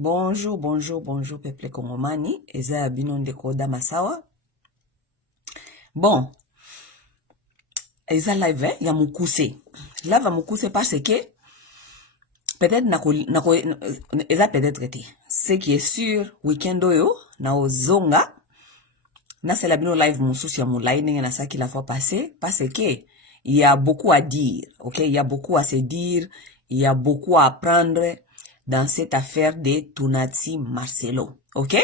Bonjour, bonjour, bonjour, peuple congomani. Eza bino ndeko Damasawa. Bon, eza live, ya mukuse. Live ya mukuse parce que peut-être eza peut-être été. Ce qui est sûr, weekend oyo, na ozonga, na c'est la bino live mususi ya mulai nenge na saki la fois passée, parce que il y a beaucoup à dire, ok? Il y a beaucoup à se dire, il y a beaucoup à apprendre dans cette affaire de Tunati Marcelo, ok?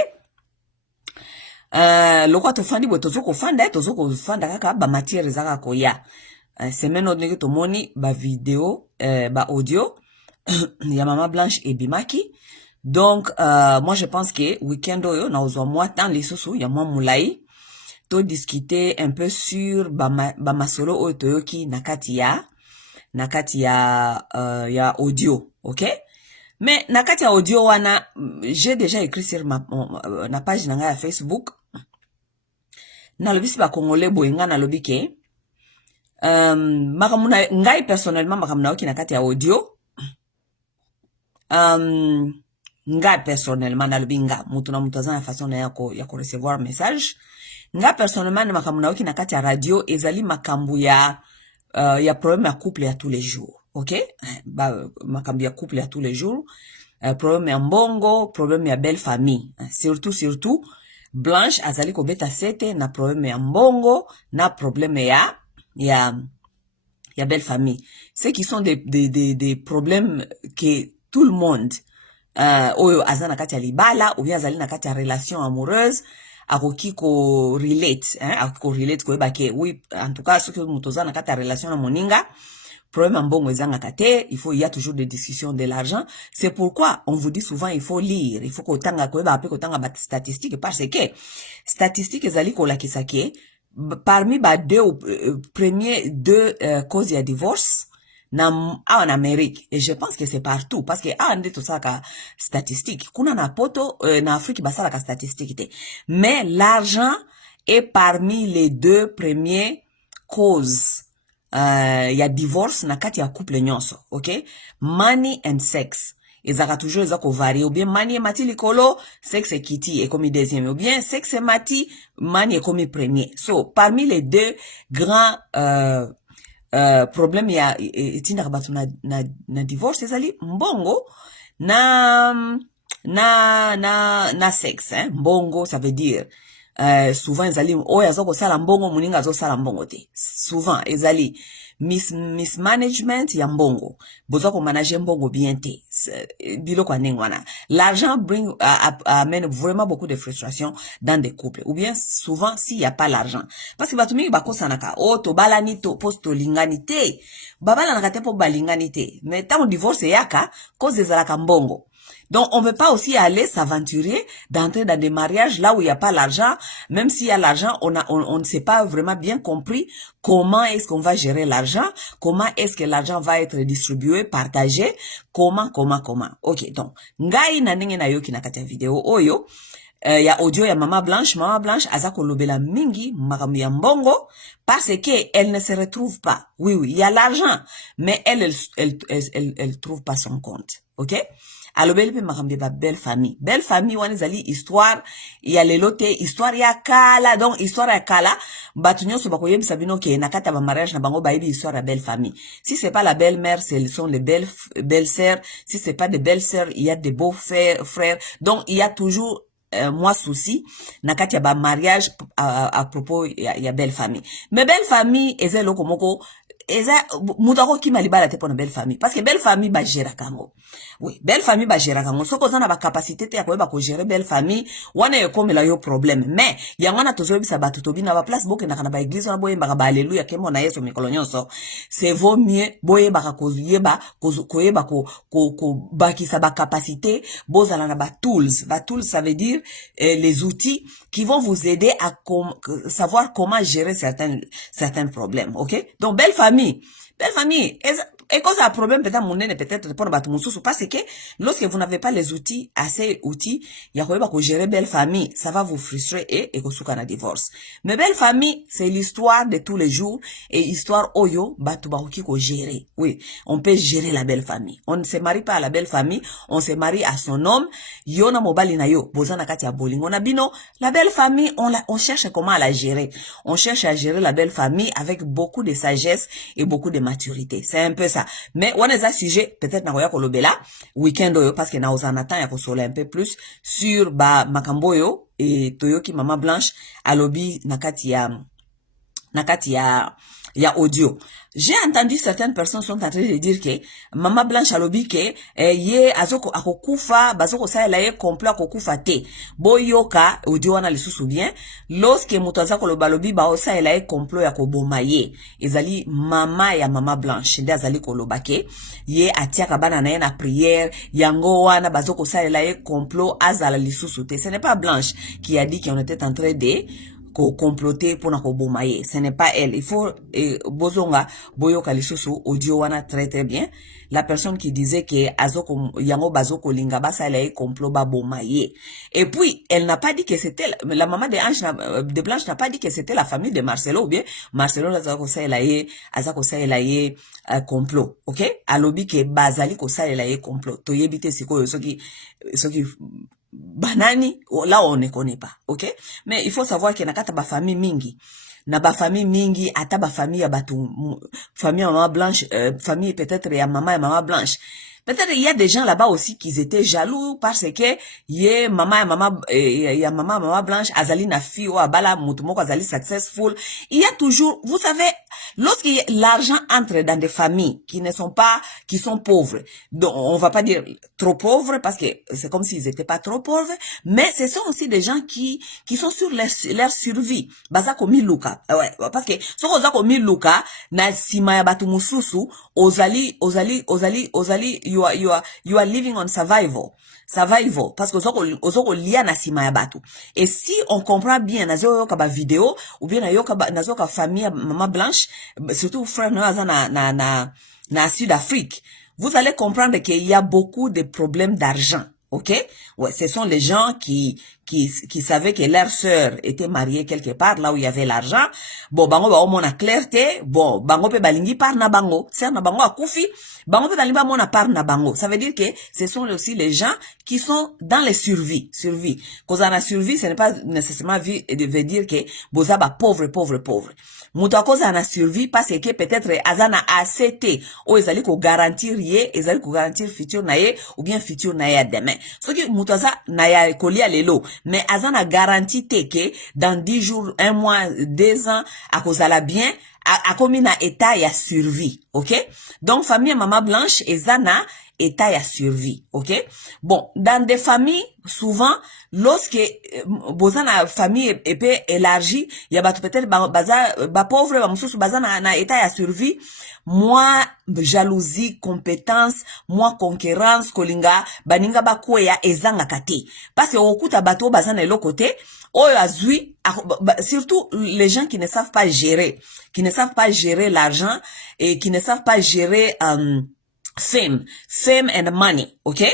Loko tofandi bo tozoko fanda kaka ba matière zaka koya. Semaine odneke tomoni ba vidéo, ba audio ya Mama Blanche et Bimaki. Donc moi je pense que weekend oyo na ozwa moi temps lisusu ya moi mulai to discuter un peu sur ba masolo oyo toyoki nakati ya audio, ok? Mais nakati ya audio wana j'ai déjà écrit sur na page nanga ya Facebook. Na lobisi ba congolais boyenga na lobi ke makamuna ngai personnellement makamuna oki nakati ya audio nga personnellement na lobi nga mutu na mutu azana façon na ya ko recevoir message nga personnellement makamuna oki nakati ya radio ezali makambu ya problème ya couple ya tous les jours, ok? Makambu ya couple ya tous les jours, problème ya mbongo, problème ya belle famille, surtout Blanche azali kobeta sete na problème ya mbongo na problème ya belle famille. Ce qui sont des problèmes que tout le monde oyo azana nakati ya libala ou bien azali nakati ya relation amoureuse akoki ko relate, akoki ko relate ko ebake. Oui, en tout cas, ce que mutoza nakati ya relation na moninga problème mbongo ezanga kate, il y a toujours des discussions de l'argent. C'est pourquoi on vous dit souvent il faut lire, il faut kotanga ko eba pe kotanga ba statistiques parce que statistiques ezali ko la kisake parmi ba premiers deux causes de divorce en Amérique, et je pense que c'est partout parce que ande tout ça ka statistique kuna na poto na Afrique basala ka statistique, mais l'argent est parmi les deux premiers causes ya divorce na kati ya couple nyonso, ok? Money and sex ezaka toujours ezako varie, ou bien money mati likolo, sex ekiti ekomi deuxième, ou bien sex mati money ekomi premier. So parmi les deux grands problème ya etinda batu na divorce ezali mbongo na sex, mbongo ça veut dire souvent ezali oyo azoko sala mbongo muninga azo sala mbongo te, souvent ezali mismanagement ya mbongo, bozo ko manager mbongo bien te biloko ndenge wana. L'argent amène vraiment beaucoup de frustration dans des couples, ou bien souvent s'il y a pas l'argent, parce que batu mingi bakosanaka to balani to posto linganité babala nakate po balinganité, mais tant divorce yaka cause ezalaka mbongo. Donc, on ne peut pas aussi aller s'aventurer d'entrer dans des mariages là où il n'y a pas l'argent. Même s'il y a l'argent, on ne sait pas vraiment bien compris comment est-ce qu'on va gérer l'argent, comment est-ce que l'argent va être distribué, partagé, comment. Ok, donc, ngai na ndenge na yoki na kati ya video oyo, ya audio ya Mama Blanche azako lobela mingi makambo ya mbongo parce que elle ne se retrouve pas. Oui, il y a l'argent, mais elle trouve pas son compte, ok? Alobeli pe makambe ba belle famille wana ezali histoire ya lelote, histoire ya kala. Donc histoire ya kala batu nyonso bakoyebisa bino ke na kata ba mariage na bango bayebi histoire ya belle famille. Si c'est pas la belle-mère, ce sont les belles-sœurs. Si c'est pas des belles-sœurs, il y a des beaux-frères. Donc il y a toujours moi souci na kati ya ba mariage à propos ya belle famille. Mais belle famille ezelo komoko eza mutako ki malibala te pona belle famille, parce que belle famille ba gera kango. Oui, belle famille ba gera kango. Soko zana ba capacité te ya koyeba ko gérer belle famille wana yekomela yo problème. Mais yangwana tozo bisa batu tobi na ba place boke na kana ba église na boyeba ba alléluia kemo na Yesu mikolo nyonso. C'est vaut mieux boyeba ka koyeba ko bakisa ba capacité bozala na ba tools. Ba tools ça veut dire les outils qui vont vous aider à savoir comment gérer certains problèmes, ok? Donc belle famille, Et quand ça a un problème, peut-être répondre à tout parce que lorsque vous n'avez pas les outils, assez outils, il y a quoi gérer belle famille, ça va vous frustrer et qu'on divorce. Mais belle famille, c'est l'histoire de tous les jours et histoire oyo, batubaruki ko gérer. Oui, on peut gérer la belle famille. On ne se marie pas à la belle famille, on se marie à son homme. Yona mobali na yo, bozana kati ya bolingo na bino. La belle famille, on cherche comment à la gérer. On cherche à gérer la belle famille avec beaucoup de sagesse et beaucoup de maturité. C'est un peu ça. Mais on est à sujet, peut-être na koya kolobela, week-end oyo, parce que na ozanatan ya kosola un peu plus sur ba makamboyo et Toyoki Mama Blanche alobi nakati ya audio. J'ai entendu certaines personnes sont en train de dire que Mama Blanche alobi que ye azoko akokufa bazoko sa la ye complot akokufa te. Boyoka audio wana lisusu bien lorsque muto azako lobalobi ba osa la ye complot ya koboma ye. Ezali mama ya Mama Blanche nde azali kolobake ye atiaka bana na ye na prière yango wana bazoko sa la ye complot azala lisusu te. Ce n'est pas Blanche qui a dit qu'on était en train de comploter pour na kobomaye. Ce n'est pas elle. Il faut bozonga boyoka lisusu audio wana très très bien. La personne qui disait que azoko yango bazoko linga basa la complot ba bomaye. Et puis elle n'a pas dit que c'était la maman de Blanche n'a pas dit que c'était la famille de Marcelo ou bien Marcelo azako sa la complot. OK? Alobi que bazali ko sa la complot. To yebite siko soki banani, là on ne connaît pas, ok? Mais il faut savoir qu'il y a ba famille mingi. Na ba famille mingi, ata ba famille ya batu, famille Mama Blanche, famille peut-être ya Mama Blanche. Peut-être il y a des gens là-bas aussi qui étaient jaloux parce que ya Mama Blanche azali na fi ou abala mutumoko azali successful. Il y a toujours, vous savez, lorsque l'argent entre dans des familles qui sont pauvres, donc on va pas dire trop pauvres parce que c'est comme s'ils étaient pas trop pauvres, mais ce sont aussi des gens qui sont sur leur survie. Baza komi luka. Ouais, parce que so oza komi luka na sima ya batu mususu ozali you are living on survival parce que ozoko lia na sima ya batu. Et si on comprend bien nazo yoka ba vidéo ou bien nazo ka famille Mama Blanche, surtout frère na Sud-Afrique, vous allez comprendre qu'il y a beaucoup de problèmes d'argent. OK? Ouais, ce sont les gens qui savaient que leur sœur était mariée quelque part, là où il y avait l'argent. Bon, bango ba omona clarté. Bon, bango pe balingi par na bango. Sœur na bango akufi. Bango pe balingi mona par na bango. Ça veut dire que ce sont aussi les gens qui sont dans les survies. Cause en a survie, ce n'est pas nécessairement veut dire que boza ba pauvre. Muto cause en a survie parce que peut-être azana ACT ou ezali ko garantir ezali ko garantir futur na ye ou bien futur na ye demain. Ce qui muto aza na ya kolia lelo, mais azana garantie te que dans 10 jours, 1 mois, 2 ans à cause la bien a commis na état ya survie. OK? Donc famille Mama Blanche ezana état ya survie. OK? Bon, dans des familles souvent lorsque bozana famille épée élargie, il y a peut-être ba pauvre ba mususu bazana na état ya survie, moi jalousie, compétence, moi concurrence kolinga baninga bakoya ezanga kate parce que okuta bato bazana le côté oyo azui surtout les gens qui ne savent pas gérer l'argent et qui ne savent pas gérer fame and money, ok?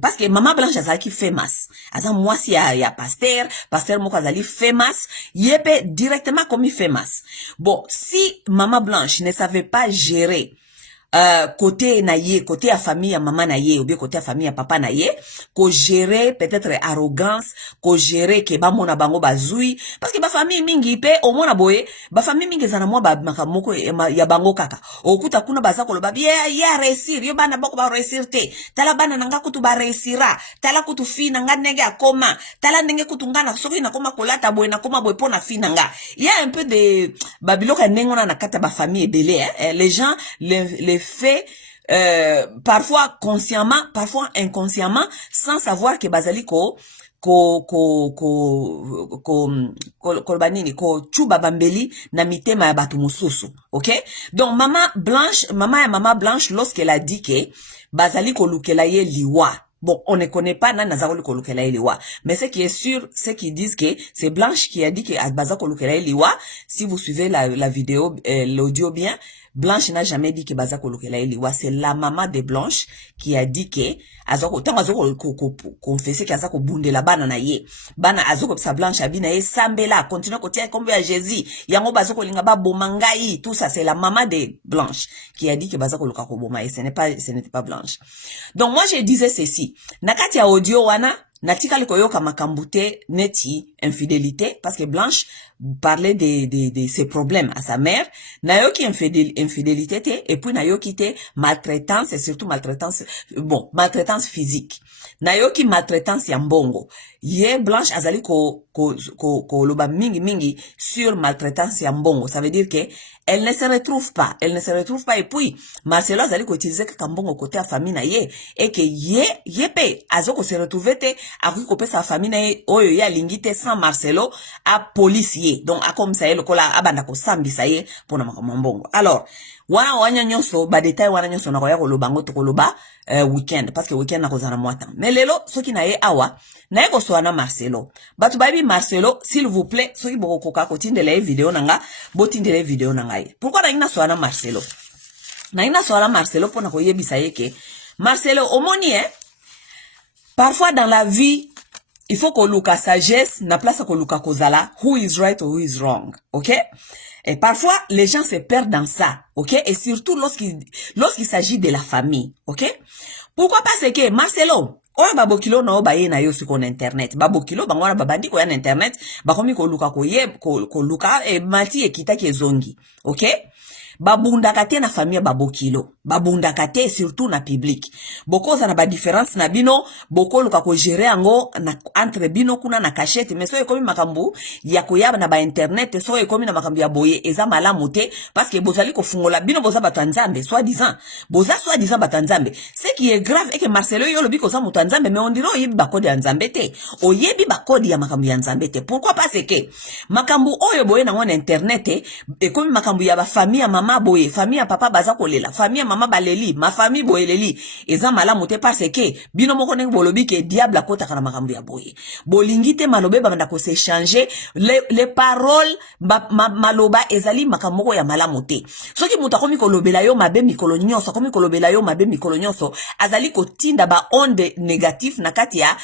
Parce que Mama Blanche azali famous. Aza moi si ya pasteur moko azali famous, yepe directement comme famous. Bon, si Mama Blanche ne savait pas gérer côté à famille à maman na ye ou bien côté à famille à papa na ye, ko gérer peut-être arrogance, ko gérer ke ba mona bango bazui parce que ba famille mingi pe au mona boye, ba famille mingi zana moi ba makamoko ya bango kaka. Okuta kuna baza ko loba ya réussir, yo bana bako ba réussir te. Tala bana nanga kutu ba réussira, tala kutu fi nanga nenge akoma, tala nenge kutu ngana soki na koma kolata boye na koma boye pona fi nanga. Il y a un peu de babiloka nengona na kata ba famille belé, hein. Les gens les fait parfois consciemment, parfois inconsciemment, sans savoir que bazali ko chuba bambeli na mitema ya batu mususu. OK? Donc Mama Blanche lorsqu'elle a dit que bazali ko lukela ye liwa. Bon, on ne connaît pas nan nazakoli kolukela liwa. Mais ce qui est sûr, c'est qu'ils disent que c'est Blanche qui a dit que baza kolukela liwa. Si vous suivez la vidéo, l'audio bien, Blanche n'a jamais dit que baza kolokela eliwa. C'est la maman de Blanche qui a dit que azoko tant azoko confesser que azako bundela bana na ye. Bana azoko sa Blanche abina ye sambela continue kotia comme à Jésus. Yango bazoko linga ba bomangai. Tout ça c'est la maman de Blanche qui a dit que baza koloka ko boma et ce n'était pas Blanche. Donc moi je disais ceci. Nakati ya audio wana natikali koyoka makambute neti infidélité parce que Blanche parlait de ses problèmes à sa mère. Nayoki infidélité te, et puis nayoki te maltraitance et surtout maltraitance physique. Nayoki maltraitance ya mbongo. Ye Blanche azali ko loba mingi sur maltraitance ya mbongo. Ça veut dire que elle ne se retrouve pas. Elle ne se retrouve pas. Et puis, Marcelo azali ko utiliser que mbongo côté à famille na ye. Et que ye pe azoko se retrouver te akuki ko pe sa famille na ye oyo ya lingite sans Marcelo a police ye. Donc a comme ça ye lokola abanda ko sambisa ye pona makama mbongo. Alors, wana wanya nyonso ba détail wana nyonso na koya ko loba ngoto ko loba weekend parce que weekend na kozana mwata. Mais lelo soki na ye awa na ye ko soana Marcelo. Batu baby Marcelo, s'il vous plaît, soki boko koka ko tindele vidéo nanga, bo tindele vidéo nanga ye. Pourquoi na ina soana Marcelo? Na ina soana Marcelo pona ko yebisa ye ke Marcelo omoni parfois dans la vie il faut qu'on look à sagesse, na place qu'on look à kozala, who is right or who is wrong, ok? Et parfois, les gens se perdent dans ça, ok? Et surtout lorsqu'il s'agit de la famille, ok? Pourquoi parce que Marcelo, oya babokilo na oba ye na yo sur internet, babokilo bangwana babandi ko ya na internet, bakomi ko luka ko luka e mati e kita ke zongi, ok? Babunda kate na famille babokilo, babunda kate surtout na public. Boko za na ba différence na bino, boko luka ko gérer ango na entre bino kuna na cachette, mais so ekomi makambu ya koyaba na ba internet, so ekomi na makambu ya boye eza malamu te parce que bozali ko fungola bino boza batanzambe soi-disant batanzambe. Ce qui est grave est que Marcelo yo lobi ko za mutanzambe mais on dirait oyebi bakodi ya nzambe te. Oyebi bakodi ya makambu ya nzambe te. Pourquoi parce que makambu oyo boye na ngona internet ekomi makambu ya ba famille mama boye, famille ya papa baza kolela, famille ya mama baleli, ma famille boye leli. Eza malamu te parce que bino moko ndenge bolobi ke diable akota kana makambu ya boye. Bolingi te malobe banda ko se changer les paroles maloba ezali makamoko ya malamu te. Soki muta komi kolobela yo mabe mikolo nyonso, komi kolobela yo mabe mikolo nyonso, azali kotinda ba onde négatif na kati ya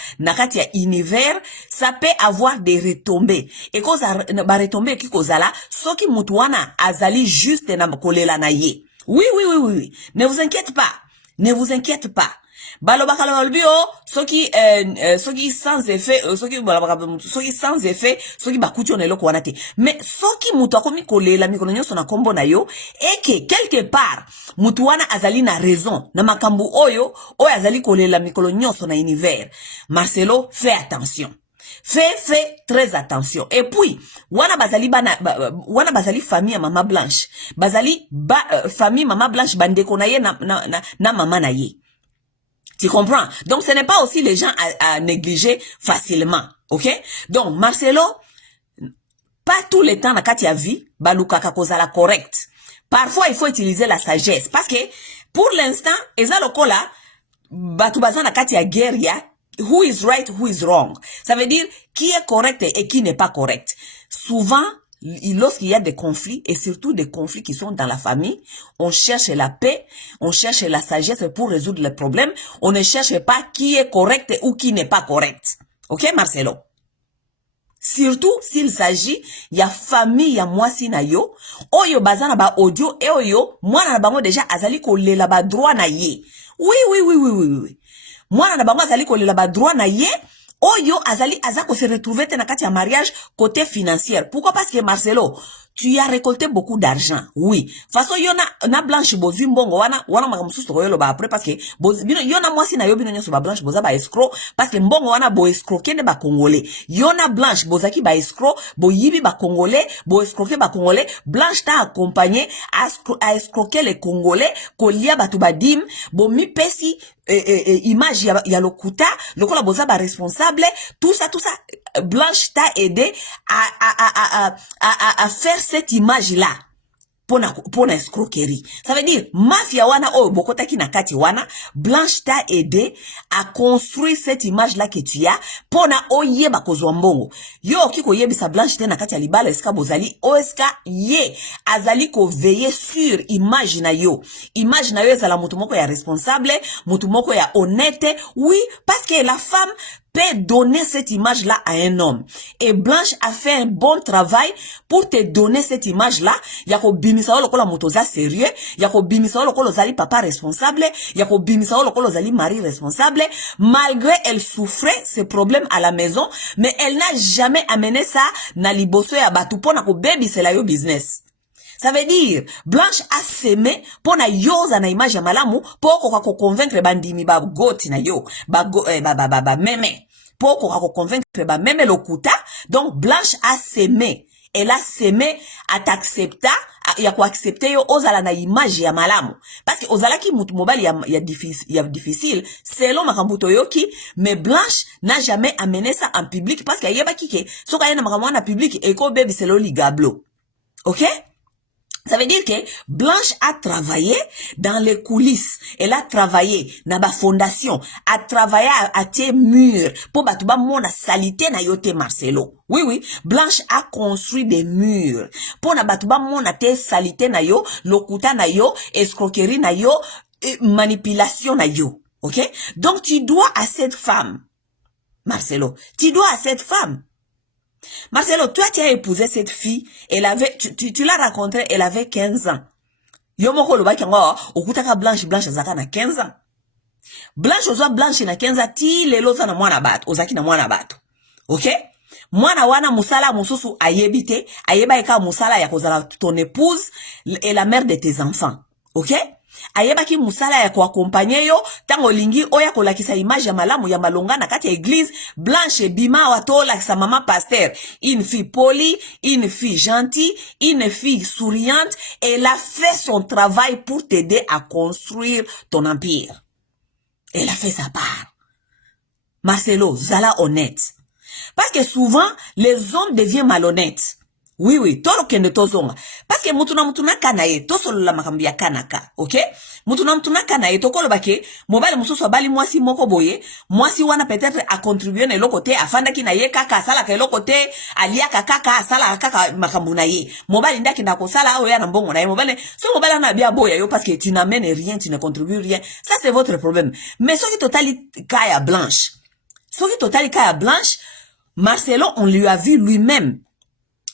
univers, ça peut avoir des retombées. Et cause ba retombées ki kozala, soki mutu wana azali juste na kolela na ye. Oui. Ne vous inquiétez pas. Ne vous inquiétez pas. Baloba kalobio, soki sans effet, soki sans effet, soki bakuti on eloko wana te. Mais soki mutu akomi kolela mikolo nyonso na kombo na yo, et que quelque part mutu wana azali na raison na makambu oyo azali kolela mikolo nyonso na univers. Marcelo, fais attention. Fais très attention. Et puis, wana bazali famille à Maman Blanche. Bazali famille Maman Blanche bandeko na ye na maman na ye. Tu comprends? Donc, ce n'est pas aussi les gens à négliger facilement. Ok? Donc, Marcelo, pas tout le temps na kati ya vie, baluka kakozala correct. Parfois, il faut utiliser la sagesse. Parce que, pour l'instant, eza lokola, batu bazan na kati ya guerre ya, who is right, who is wrong. Ça veut dire qui est correct et qui n'est pas correct. Souvent, lorsqu'il y a des conflits, et surtout des conflits qui sont dans la famille, on cherche la paix, on cherche la sagesse pour résoudre les problèmes. On ne cherche pas qui est correct ou qui n'est pas correct. Ok, Marcelo? Surtout s'il s'agit ya famille ya mwasi na yo, oyo bazana ba audio et oyo mwana na bango déjà azali ko lela ba droit na ye. Oui. Mwana na bango azali kolela ba droit na ye, oyo azako se retrouver te na kati ya mariage côté financier. Pourquoi? Parce que Marcelo, tu as récolté beaucoup d'argent. Oui. Façon na Blanche bozi mbongo wana makamususu tokoyelo ba après parce que yona mwasi na yo bino nyoso ba Blanche boza ba escroc parce que mbongo wana bo escroquer ne ba congolais. Yona Blanche bozaki ba escroc, bo yibi ba congolais, bo escroquer ba congolais. Blanche t'a accompagné à escroquer les congolais, kolia batu badim, bo mi pesi image ya lokuta, lokola boza ba responsable, tout ça. Blanche t'a aidé à faire cette image-là. pona escroquerie. Ça veut dire, mafia wana oh bokota ki na kati wana, Blanche t'a aidé à construire cette image-là que tu as, pona oyeba kozwa mbongo. Yo ki koyebisa Blanche te na kati ya libala eska bozali, o eska ye, azali ko veiller sur image na yo. Image na yo ezala mutu moko ya responsable, mutu moko ya honnête, oui, parce que la femme peut donner cette image-là à un homme. Et Blanche a fait un bon travail pour te donner cette image-là. Yako bimisa lokola motoza sérieux, yako bimisa lokola zali papa responsable, yako bimisa lokola zali mari responsable. Malgré elle souffrait ses problèmes à la maison, mais elle n'a jamais amené ça na liboso ya batu pona ko baby c'est la yo business. Ça veut dire, Blanche a semé pour na yoza na image ya malamu pour ko convaincre bandimi ba goti na yo, meme. Pour ko convaincre ba meme lokuta. Donc Blanche a semé. Elle a semé à t'accepter, ya ko accepter yo ozala na image ya malamu. Parce que ozala ki mutu mobile ya difficile, selon makambuto yoki, mais Blanche n'a jamais amené ça en public parce que yeba kike, so ka yena makamwa na public eko baby c'est lo ligablo. OK? Ça veut dire que Blanche a travaillé dans les coulisses. Elle a travaillé dans la fondation. A travaillé à tes murs. Pour batuba mona salité na yote Marcelo. Oui, oui. Blanche a construit des murs. Pour na batuba mona te salité na yo, lokuta na yo, escroquerie na yo, manipulation na yo. OK? Donc tu dois à cette femme, Marcelo. Tu dois à cette femme. Marcelo, toi tu as épousé cette fille, elle avait, tu l'as rencontrée, elle avait 15 ans. Yomoko loba kiango, okutaka Blanche zaka na 15 ans. Blanche ozwa Blanche na 15 ans, ti lelo za na mwana bato, ozaki na mwana bato. OK? Mwana wana musala mususu ayebite, ayeba eka musala ya kozala ton épouse et la mère de tes enfants. OK? Ayeba ki musala ya kuaccompagner yo tango lingi oya kolakisa image ya malamu ya malonga na kati ya église. Blanche bima watola sa maman pasteur, une fille polie, une fille gentille, une fille souriante. Elle a fait son travail pour t'aider à construire ton empire. Elle a fait sa part. Marcelo, zala honnête. Parce que souvent, les hommes deviennent malhonnêtes. Oui, oui, toro kende tozonga. Parce que mutuna kanaye, tosolo la makambia kanaka, ok? Mutuna kanaye, tokolo bake, mobile mususu bali mwasi moko boye, mwasi wana peut-être a contribué na lokote, afanda ki na ye kaka, asala ka lokote, alia kaka, asala kaka makambu na ye. Mobile ndaki ndako sala oya na mbongo na ye, mobile, so mobile na bia boya yo, parce que tu n'amènes rien, tu ne contribues rien. Ça c'est votre problème. Mais ce qui totali kaya Blanche, Marcelo, on lui a vu lui-même,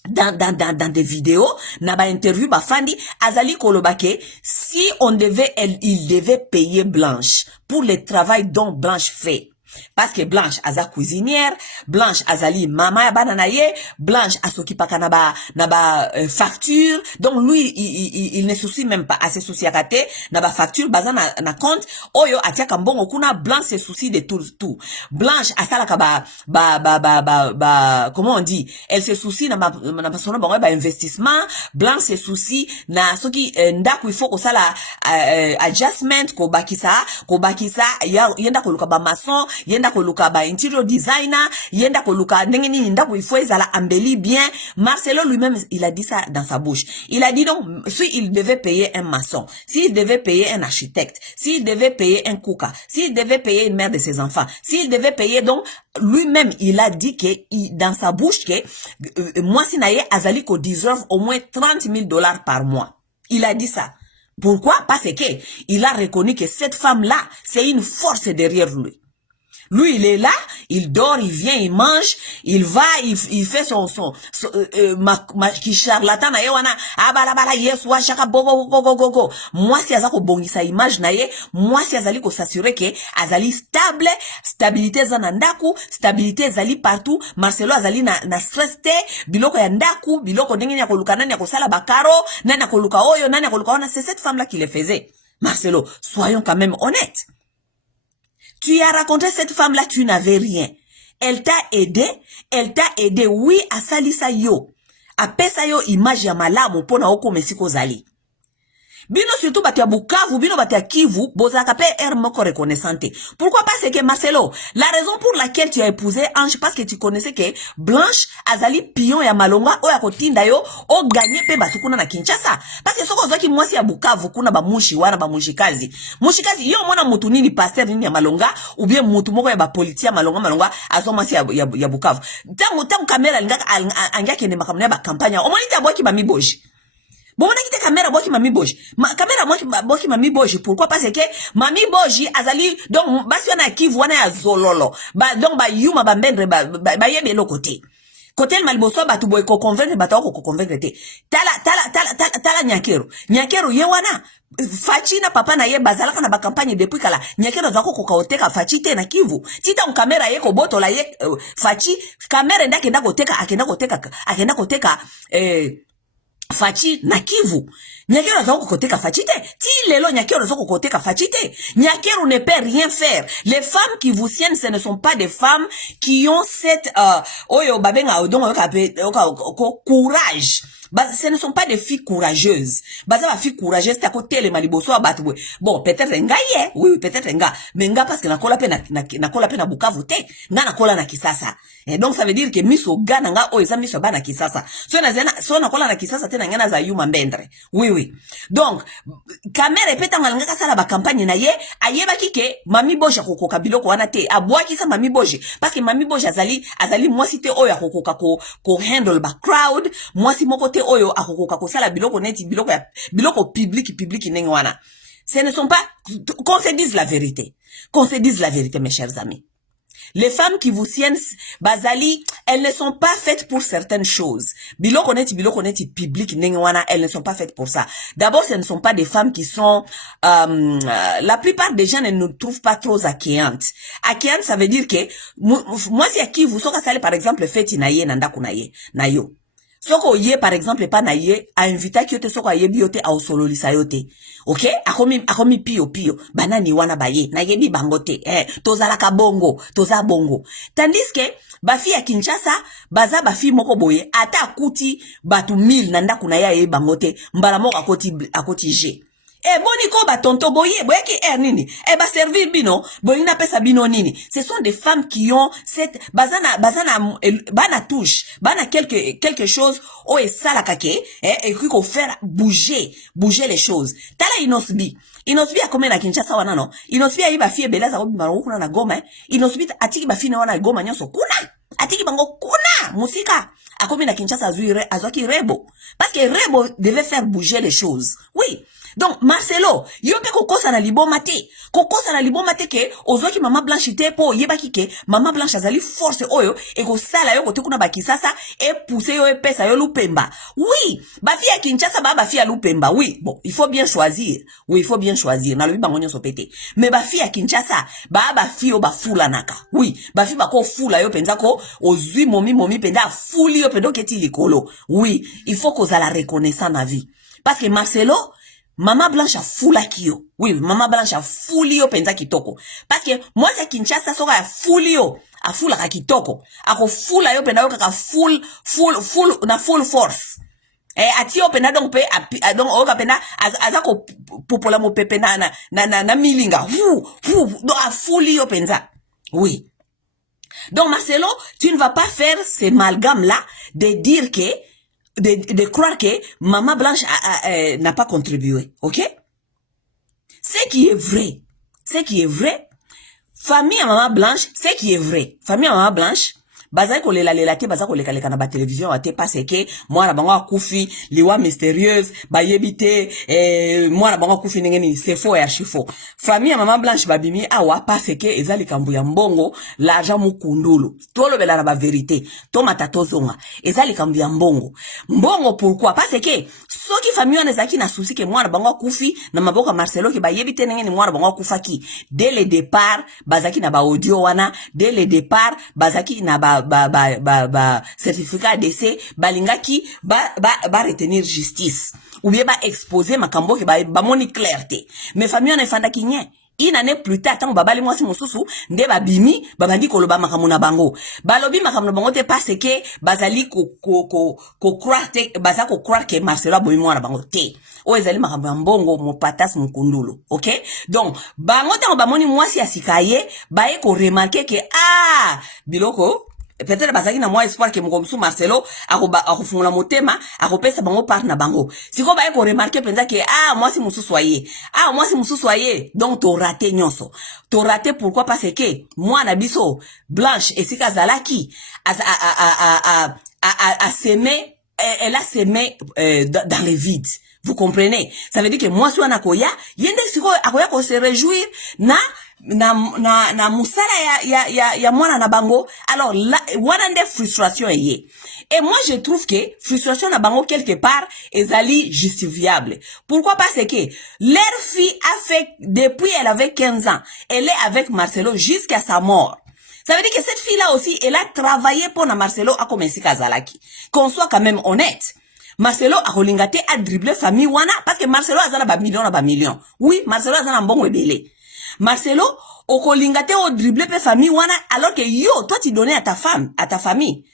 dans des vidéos, na ba interview ba fandi, azali kolobake, si il devait payer Blanche pour le travail dont Blanche fait. Parce que Blanche aza cuisinière, Blanche azali mama ya banana ye, Blanche asokipaka na ba facture. Donc lui il ne soucie même pas à se soucier akate na ba facture baza na compte oyo atiaka mbongo kuna. Blanche se soucie de tout. Blanche asalaka comment on dit, elle se soucie na sona ba investissement. Blanche se soucie na soki ndaku il faut ko sala adjustment ko bakisa yenda ko luka ba maçon, yenda ko luka ba interior designer, yenda ko luka ndenge nini ndako il faut ezala embelli bien. Marcelo lui-même il a dit ça dans sa bouche. Il a dit donc si il devait payer un maçon, s'il devait payer un architecte, s'il devait payer un kuka, s'il devait payer une mère de ses enfants, s'il devait payer, donc lui-même il a dit que dans sa bouche que moi si naye azali ko deserve au moins $30,000 par mois. Il a dit ça. Pourquoi? Parce que il a reconnu que cette femme-là, c'est une force derrière lui. Lui, il est là, il dort, il vient, il mange, il va, il fait son qui charlatan na ye wana, bala yes wa shaka go. Moi si azako bongisa image na ye, moi si azali ko s'assurer que azali stabilité za ndaku, stabilité zali partout. Marcelo azali na stress te, biloko ya ndaku, biloko ndenge ya koluka nani ya kosala bakaro, nani ya koluka oyo, nani ya koluka ona, c'est cette femme là qui le faisait. Marcelo, soyons quand même honnêtes. Tu as raconté cette femme-là, tu n'avais rien. Elle t'a aidé, oui, à salisa yo. A pesa yo image ya malamu pona oko mesiko zali. Bino surtout batia Bukavu, bino batia Kivu, bozaka pe air moko reconnaissante. Pourquoi pas c'est que Marcelo, la raison pour laquelle tu as épousé Ange, parce que tu connaissais que Blanche azali pion ya Malonga, oya kotinda yo, o gagné pe batukuna na Kinshasa. Parce que soko zoki mwasi ya Bukavu, kuna ba mushi wana ba mushikazi. Mushikazi, yo mwana mutu nini pasteur nini ya Malonga, ou bien mutu moko ya ba politia Malonga, azo mwasi ya Bukavu. Tangu kamera anga kende makamune ba kampanya, omonite aboki ba miboji. Bon, on a quitté caméra boki mami boji. Caméra boki mami boji. Pourquoi? Parce que mami boji azali donc basi wana Kivu wana ya zololo. Donc yuma mbendre yebe lo côté. Côté le malboso ba tu boy ko convaincre ba ta ko convaincre te. Tala nyakero. Nyakero ye wana fachi na papa na ye bazalaka na ba campagne depuis kala. Nyakero zako ko kaoteka fachi te na Kivu. Tita kamera ye ko boto la ye fachi kamera ndake akenda koteka fachi na Kivu. Nyakero zako koteka fachi te. Ti lelo nyakero zako koteka fachi te. Nyakero ne peut rien faire. Les femmes qui vous tiennent, ce ne sont pas des femmes qui ont cette oyo babenga odongo courage. Ce ne sont pas des filles courageuses. Baza ba fille courageuse ta côté les maliboso abatwe. Bon, peut-être ngaye, oui, peut-être nga. Mais nga parce que na kola pe na Bukavu te. Nga na kola na Kisasa. Et donc ça veut dire que miso gana nga o eza miso bana Kisasa. So na kola na Kisasa te na ngana za yuma mbendre. Oui. Donc kamera peta nga kasala ba campagne na ye, ayeba kike mami boje kokoka biloko wana te. Abwaki sa mami boje parce que mami boje azali mwasi te oyo kokoka ko handle ba crowd, mwasi moko te oyo akokoka ko sala biloko neti biloko public ndenge wana. Ce ne sont pas qu'on se dise la vérité. Qu'on se dise la vérité mes chers amis. Les femmes qui vous tiennent bazali, elles ne sont pas faites pour certaines choses. Biloko neti public ndenge wana, elles ne sont pas faites pour ça. D'abord, ce ne sont pas des femmes qui sont la plupart des gens ne nous trouvent pas trop accueillantes. Accueillante, ça veut dire que moi si à qui vous soka sale par exemple feti na ye nanda kunaye na yo. Soko ye par exemple pas na ye a invité ki yote soko ye biote a osololisa yote. OK? Akomi pio banani wana baye na yebi bangote tozala ka bongo toza bongo. Tandis que ba fi ya Kinshasa baza ba fi moko boye ata akuti batu 1000 nanda kuna ya ye bangote mbala moko akoti G. Boni ko ba tonto boye ki nini ba servir bino boye na pesa bino nini. Ce sont des femmes qui ont cette bana touche bana quelque chose o esala kake et qui ko faire bouger les choses. Tala Inosbi a comme na Kinshasa wana no. Inosbi a iba fie belaza ko bimaro kuna na Goma. Inosbi atiki ba fine wana Goma nyoso kuna. Atiki bango kuna musika. A comme na Kinshasa azwaki Rebo parce que Rebo devait faire bouger les choses. Oui. Donc Marcelo, yo pe kokosa na liboma te ke ozoki mama Blanche te po yeba kike mama Blanche azali force oyo e ko sala yo kote kuna ba Kisasa e pousser yo e pesa yo Lupemba. Oui, ba fi ya Kinshasa ba fi ya Lupemba. Oui, bon, il faut bien choisir. Oui, il faut bien choisir. Na lobi bango nyoso pete. Mais ba fi ya Kinshasa ba fi yo ba fula naka. Oui, ba fi ba ko fula yo penza ko ozui momi penza fuli yo pendo keti likolo. Oui, il faut ko za la reconnaissance na vie. Parce que Marcelo Mama Blanche a fula kio. Oui, Mama Blanche a fuli yo penza kitoko. Parce que moi c'est Kinshasa soka a fuli yo. A fula ka kitoko. Ako fula yo penza yo kaka full force. Ati yo penza donc pe donc oka penza azako popola mo pepe na milinga. Donc a fuli yo penza. Oui. Donc Marcelo, tu ne vas pas faire ces malgames là de dire que de croire que Maman Blanche n'a pas contribué, ok? Ce qui est vrai, famille à Maman Blanche, ce qui est vrai, famille à Maman Blanche, baza ko lela te baza ko leka na ba télévision ate parce que moi na bango kufi liwa mystérieuse ba yebite moi na bango kufi ngeni c'est faux et archi faux. Famille à Maman Blanche babimi awa parce que ezali kambu ya mbongo l'argent mukundulu tolo bela na ba vérité to matato zonga ezali kambu ya mbongo pourquoi parce que soki famille wana zaki na souci que moi na bango kufi na maboka Marcelo ke ba yebite ngeni moi na bango kufaki dès le départ bazaki na ba audio wana dès le départ bazaki na certificat d'essai balingaki ba retenir justice ou bien ba exposer makambo ke ba moni clarté mais famille on efanda kinye une année plus tard tant babali mwasi mosusu nde babimi babandi koloba makambo na bango balobi makambo na bango te parce que bazali ko croire te baza ko croire que Marcelo aboyi mwana bango te o ezali makambo ya mbongo mopatas mukundulu ok donc bango tango bamoni mwasi asika ye baye ko remarquer que biloko peut-être bazaki na moi espoir que mokomsu Marcelo akofungula motema akopesa bango part na bango siko baye ko remarquer penza que mwasi mususu aye mwasi mususu aye donc to raté nyonso to raté pourquoi parce que moi na biso Blanche esika zalaki a semé elle a semé dans les vides. Vous comprenez? Ça veut dire que moi, si on a koya, yende siko akoya ko se réjouir na musala ya mwana na bango. Alors là, wana nde frustration eye. Et moi, je trouve que frustration na bango quelque part ezali justifiable. Pourquoi? Parce que leur fille a fait, depuis elle avait 15 ans, elle est avec Marcelo jusqu'à sa mort. Ça veut dire que cette fille-là aussi, elle a travaillé pour na Marcelo a commencé Kazalaki. Qu'on soit quand même honnête. Marcelo a rolingate a dribble famille wana parce que Marcelo a zana ba million. Oui, Marcelo a zana mbongo ebele. Marcelo o kolingate o dribble pe famille wana alors que yo toi tu donnais à ta femme, à ta famille.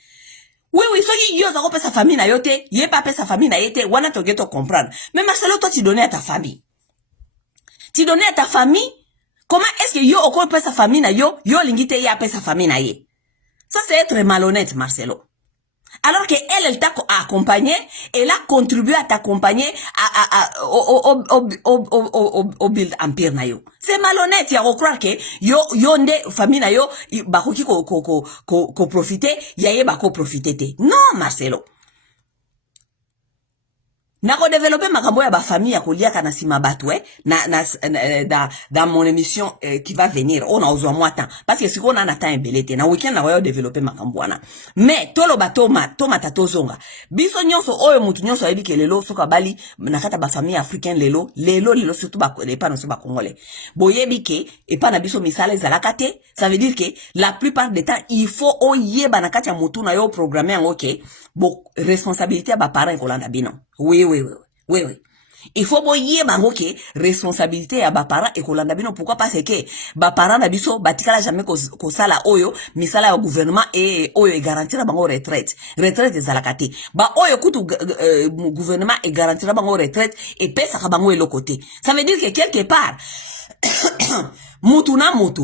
Oui, so yo zako pe sa famille na yote, ye pa pe sa famille na yote, wana to geto comprendre. Mais Marcelo toi tu donnais à ta famille. Tu donnais à ta famille. Comment est-ce que yo okol pe sa famille na yo lingite ya pe sa famille na ye? Ça c'est être malhonnête Marcelo. Alors que elle t'a accompagné, elle a contribué à t'accompagner au build empire na yo. C'est malhonnête, ya croire que yo nde famille na yo bakoki ko profiter, ya ye bako profiter te. Non Marcelo. Nako développer makambo ya ba famille ya kolia kana sima batu dans mon émission qui va venir on a ozwa moi temps parce que siko na temps ebelete na weekend na yo développer makambo wana mais tolo batoma tatozonga biso nyonso oyo mutu nyonso ayebi ke lelo soka bali nakata ba famille africaine lelo surtout ba pas no so ba congolais boyebi ke et pas na biso misala ezalaka te ça veut dire que la plupart des temps il faut oyeba nakati ya mutu na yo programmer ngo ke bo responsabilité ba parents kolanda bino. Oui. Il faut boyer bango ke responsabilité ya ba parents et kolanda bino pourquoi parce que ba parents na biso batikala jamais ko sala oyo misala ya gouvernement et oyo garantir bango retraite ezalakate ba oyo kutu gouvernement et garantir bango retraite et pesa ka bango elo côté ça veut dire que quelque part mutu na mutu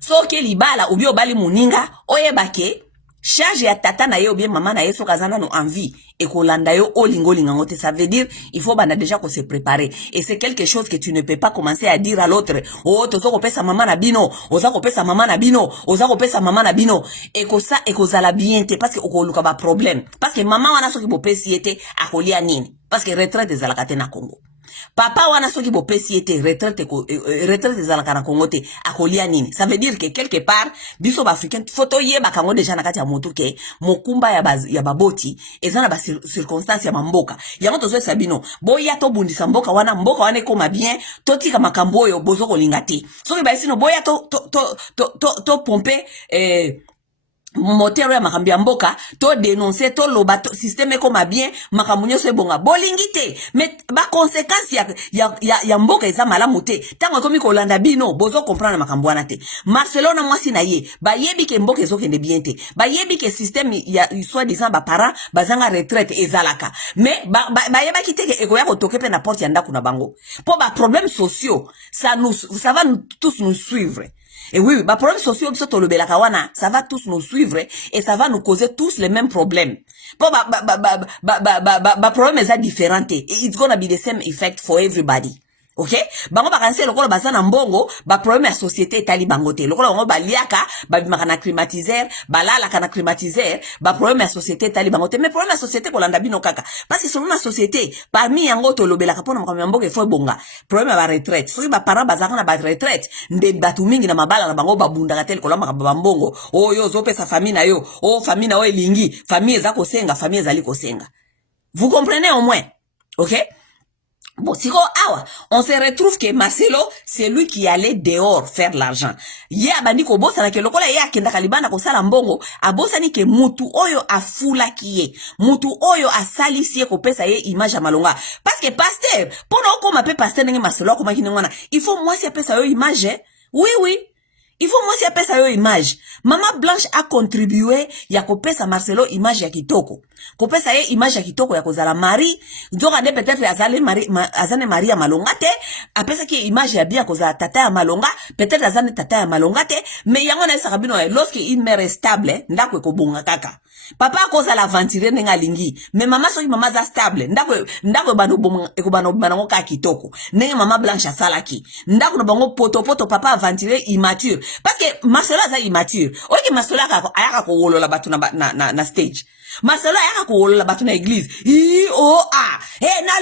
so ke libala ou bio bali muninga oyebake charge ya tata na ye ou bien maman na ye so kazana no envie et kolanda yo olingolinga ngote ça veut dire il faut bana déjà qu'on se préparer et c'est quelque chose que tu ne peux pas commencer à dire à l'autre tozo ko pesa maman na bino oza ko pesa maman na bino oza ko pesa maman na bino et ko ça et ko zala bien te parce que okoluka ba problème parce que maman wana so ki bo pesi ete akolia nini parce que retraite des alakate na Congo. Papa wana soki bo pesi ete retraite ezalaka na Congo te akolia nini. Ça veut dire que quelque part biso ba africain photo ye bakango déjà na kati ya motu ke mokumba ya baboti ezana ba circonstance ya mamboka. Yango tozo sabino boya to bundisa mboka wana ekoma bien totika makambo oyo bozo kolinga te. Soki ba sino boya to pomper moteur ya makambi ya mboka to dénoncer to loba système comme bien makambo nyonso ebonga bolingi te mais ba conséquence ya mboka eza malamu te tango komi kolanda bino bozo comprendre makambo wana te Marcelo na mwasi na ye ba yebi ke mboka ezokende bien te ba yebi ke système ya soit disant ba parents bazanga retraite ezalaka mais ba yeba ki te ke ekoya ko toke pe na porte ya ndako na bango po ba problèmes sociaux ça va tous nous suivre. Et oui, bah problème sociaux ça va tous nous suivre et ça va nous causer tous les mêmes problèmes. Bon, problème est différent et it's gonna be the same effect for everybody. Ok, bango bakanse lokolo bazana mbongo ba problème ya société etali bangote lokolo bango baliaka ba bimaka na climatiseur balala kana climatiseur ba problème ya société etali bangote mais problème ya société kolanda bino kaka parce que selon la société parmi yango to lobela kapona makambo mboka efo bonga problème ya ba retraite soki ba parents bazaka na ba retraite nde batu mingi na mabala na bango babunda katel kolamba ba mbongo yo zopesa famille na yo famille na yo elingi famille za kosenga famille ezali kosenga vous comprenez au moins. Ok. Bon, siko awa, on se retrouve que Marcelo, c'est lui qui allait dehors faire l'argent. Ye abandi ko bosa na ke lokola ye akenda kalibana ko sala mbongo, abosa ni ke mutu oyo afula kiye. Mutu oyo asali siye ko pesa ye image malonga. Parce que pasteur, pono ko mape pasteur nenge Marcelo ko makini ngwana, il faut moi si pesa yo image. Oui, oui. Il faut moi si pesa yo image. Mama Blanche a contribué ya kopesa Marcelo image ya kitoko. Kopesa ye image ya kitoko ya kozala Marie. Nzoka de peut-être azane Maria malongate. Apesa ki image ya bien kozala tata ya malonga. Peut-être azane tata ya malongate. Mais yango na sakabino lorsque une mère est stable, ndako ekobonga kaka. Papa koza la ventire nenga lingi. Mais maman soki mama za stable. Ndako ekobano banango ka kitoko. Nenge Mama Blanche asalaki. Ndako no bango poto papa aventire immature. Parce que Marcelo aza immature. Oki Marcelo ayaka ko wolola batu na stage. Marcelo ayaka ko wolola batu na église. Na